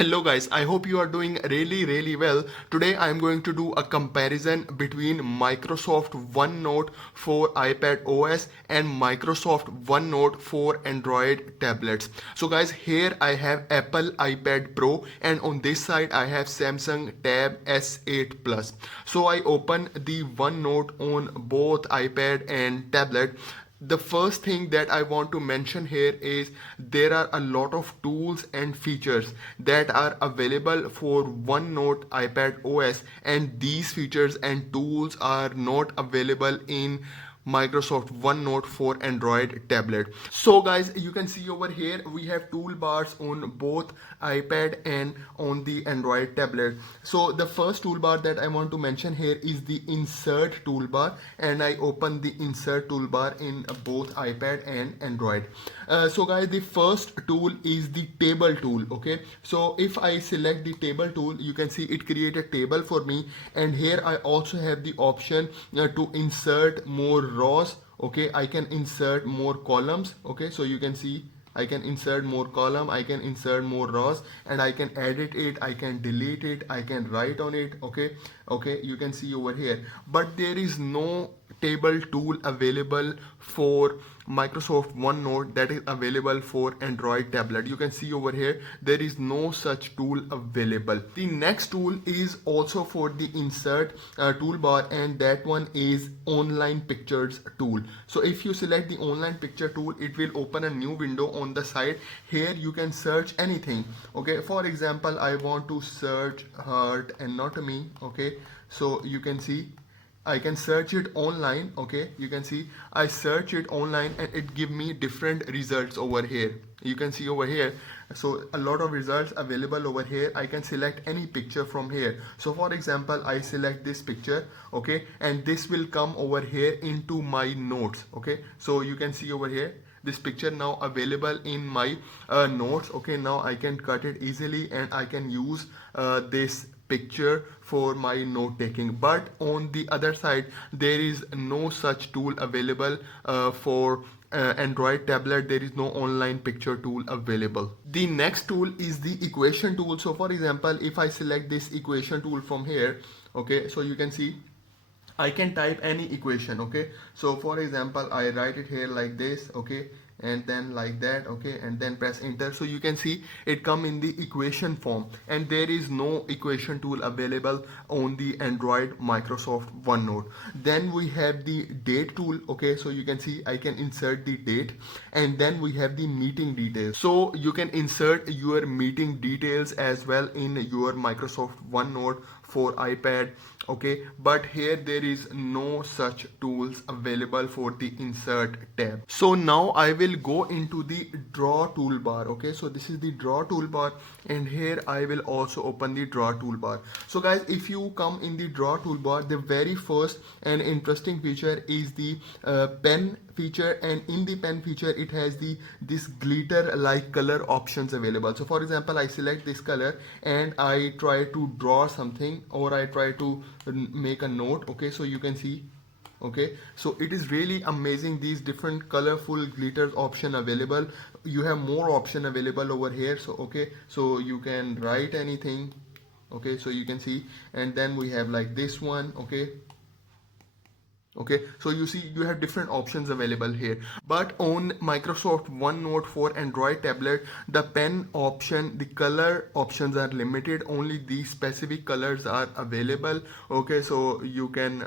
Hello guys, I hope you are doing really well. Today I am going to do a comparison between Microsoft OneNote for iPad OS and Microsoft OneNote for Android tablets. So guys, here I have Apple iPad Pro and on this side I have Samsung Tab S8 Plus. So I open the OneNote on both iPad and tablet. The first thing that I want to mention here is there are a lot of tools and features that are available for OneNote iPad OS, and these features and tools are not available in Microsoft OneNote for Android tablet. So guys, you can see over here we have toolbars on both iPad and on the Android tablet. So the first toolbar that I want to mention here is the insert toolbar, and I open the insert toolbar in both iPad and Android. So guys, the first tool is the table tool. Okay, so if I select the table tool, you can see it create a table for me, and here I also have the option to insert more rows. Okay, I can insert more columns. Okay, so you can see I can insert more column, I can insert more rows, and I can edit it, I can delete it, I can write on it. Okay, you can see over here, but there is no table tool available for Microsoft OneNote that is available for Android tablet. You can see over here there is no such tool available. The next tool is also for the insert toolbar, and that one is online pictures tool. So if you select the online picture tool, it will open a new window on the side. Here you can search anything. Okay, for example, I want to search heart anatomy. Okay, so you can see I can search it online. Okay, you can see I search it online and it give me different results over here. You can see over here, so a lot of results available over here. I can select any picture from here. So for example, I select this picture. Okay, and this will come over here into my notes. Okay, so you can see over here this picture now available in my notes. Okay, now I can cut it easily and I can use this picture for my note taking. But on the other side there is no such tool available for Android tablet. There is no online picture tool available. The next tool is the equation tool. So for example, if I select this equation tool from here, okay, so you can see I can type any equation. Okay, so for example, I write it here like this. Okay, and then like that. Okay, and then press enter. So you can see it come in the equation form, and there is no equation tool available on the Android Microsoft OneNote. Then we have the date tool. Okay, so you can see I can insert the date, and then we have the meeting details. So you can insert your meeting details as well in your Microsoft OneNote for iPad. Okay, but here there is no such tools available for the insert tab. So now I will go into the draw toolbar. Okay, so this is the draw toolbar, and here I will also open the draw toolbar. So guys, if you come in the draw toolbar, the very first and interesting feature is the pen feature, and in the pen feature it has this glitter like color options available. So for example, I select this color and I try to draw something, or I try to make a note. Okay, so you can see, okay, so it is really amazing, these different colorful glitters option available. You have more option available over here. So okay, so you can write anything. Okay, so you can see, and then we have like this one. Okay, so you see you have different options available here. But on Microsoft OneNote for Android tablet, the pen option, the color options are limited. Only these specific colors are available. Okay, so you can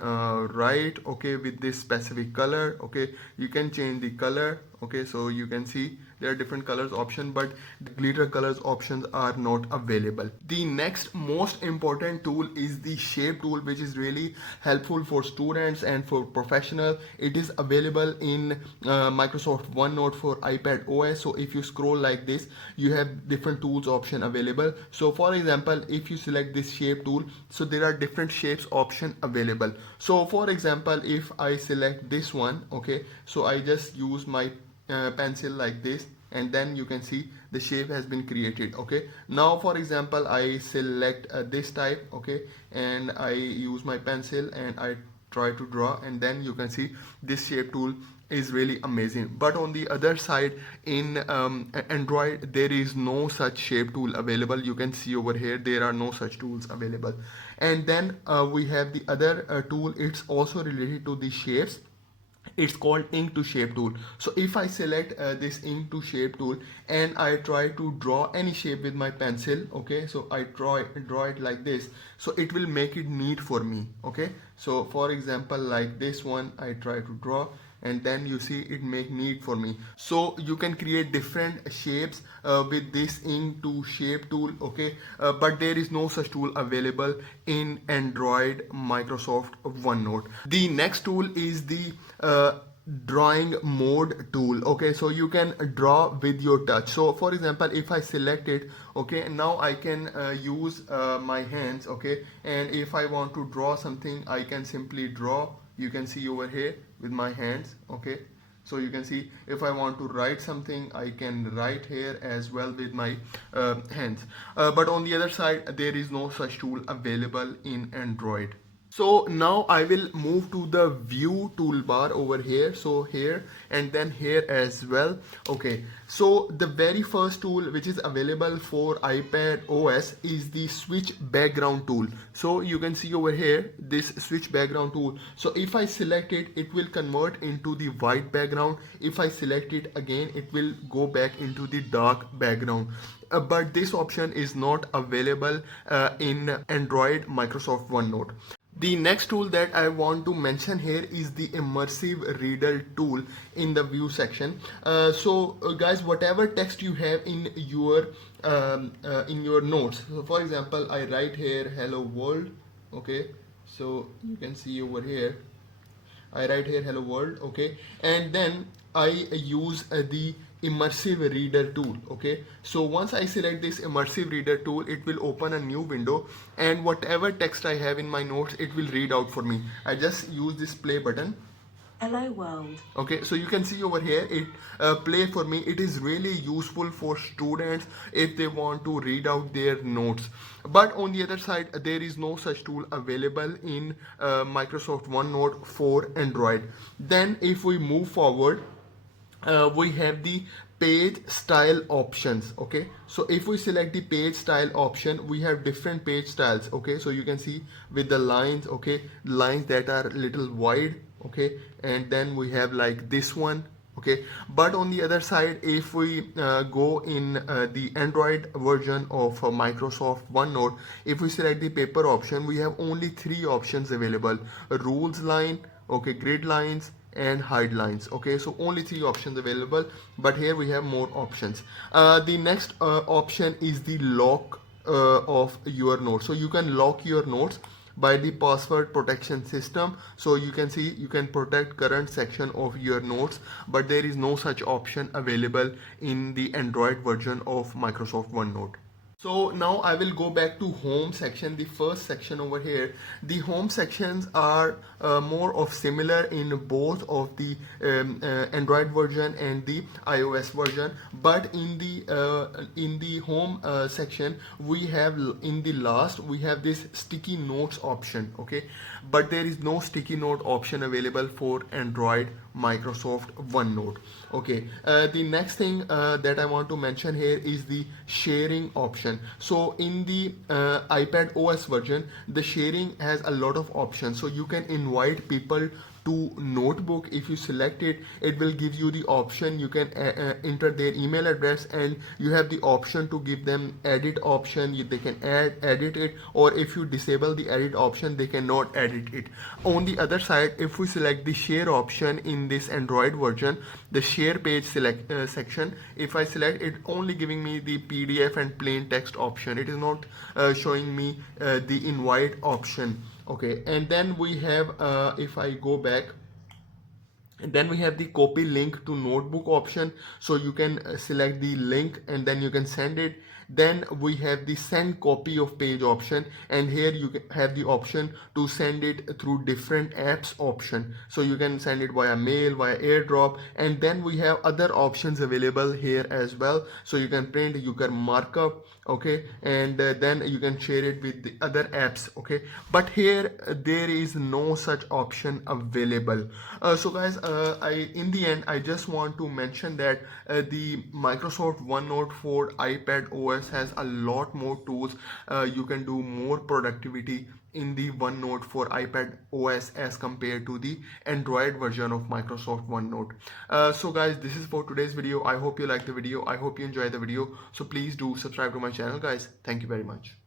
write, okay, with this specific color. Okay, you can change the color. Okay, so you can see there are different colors option, but the glitter colors options are not available. The next most important tool is the shape tool, which is really helpful for students and for professional. It is available in Microsoft OneNote for iPad OS. So if you scroll like this, you have different tools option available. So for example, if you select this shape tool, so there are different shapes option available. So for example, if I select this one, okay, so I just use my pencil like this, and then you can see the shape has been created. Okay, now for example, I select this type. Okay, and I use my pencil and I try to draw, and then you can see this shape tool is really amazing. But on the other side, in Android, there is no such shape tool available. You can see over here there are no such tools available. And then we have the other tool. It's also related to the shapes. It's called ink to shape tool. So if I select this ink to shape tool and I try to draw any shape with my pencil, okay, so I draw it like this, so it will make it neat for me. Okay, so for example, like this one I try to draw, and then you see it make neat for me. So you can create different shapes with this ink to shape tool. Okay, but there is no such tool available in Android Microsoft OneNote. The next tool is the drawing mode tool. Okay, so you can draw with your touch. So for example, if I select it, okay, now I can use my hands. Okay, and if I want to draw something, I can simply draw. You can see over here with my hands. Okay, so you can see if I want to write something, I can write here as well with my hands. But on the other side, there is no such tool available in Android. So now I will move to the view toolbar over here. So here and then here as well. Okay, so the very first tool which is available for iPad OS is the switch background tool. So you can see over here this switch background tool. So if I select it, it will convert into the white background. If I select it again, it will go back into the dark background. But this option is not available in Android Microsoft OneNote. The next tool that I want to mention here is the immersive reader tool in the view section. Guys, whatever text you have in your notes. So for example, I write here hello world. Okay, so you can see over here I write here hello world. Okay, and then I use the immersive reader tool. Okay, so once I select this immersive reader tool, it will open a new window, and whatever text I have in my notes, it will read out for me. I just use this play button. Hello world. Okay, so you can see over here it play for me. It is really useful for students if they want to read out their notes. But on the other side, there is no such tool available in Microsoft OneNote for Android. Then if we move forward, we have the page style options. Okay, so if we select the page style option, we have different page styles. Okay, so you can see with the lines. Okay, lines that are little wide. Okay, and then we have like this one. Okay, but on the other side, if we go in the Android version of Microsoft OneNote, if we select the paper option, we have only 3 options available: rules line, okay, grid lines, and hide lines. Okay, so only 3 options available, but here we have more options. The next option is the lock of your notes. So you can lock your notes by the password protection system. So you can see you can protect current section of your notes, but there is no such option available in the Android version of Microsoft OneNote. So now I will go back to home section, the first section over here. The home sections are more of similar in both of the Android version and the iOS version, but in the home section, we have in the last we have this sticky notes option. Okay, but there is no sticky note option available for Android Microsoft OneNote. Okay, the next thing that I want to mention here is the sharing option. So in the iPad OS version, the sharing has a lot of options. So you can invite people to notebook. If you select it, it will give you the option. You can enter their email address, and you have the option to give them edit option. They can edit it, or if you disable the edit option, they cannot edit it. On the other side, if we select the share option in this Android version, the share page section, if I select it, only giving me the PDF and plain text option. It is not showing me the invite option. Okay, and then we have if I go back, and then we have the copy link to notebook option. So you can select the link and then you can send it. Then we have the send copy of page option, and here you have the option to send it through different apps option. So you can send it via mail, via airdrop, and then we have other options available here as well. So you can print, you can markup, okay, and then you can share it with the other apps, okay. But here there is no such option available. So guys, I in the end I just want to mention that the Microsoft OneNote for iPad OS has a lot more tools. You can do more productivity in the OneNote for iPad OS as compared to the Android version of Microsoft OneNote. So guys, this is for today's video. I hope you like the video. I hope you enjoy the video. So please do subscribe to my channel, guys. Thank you very much.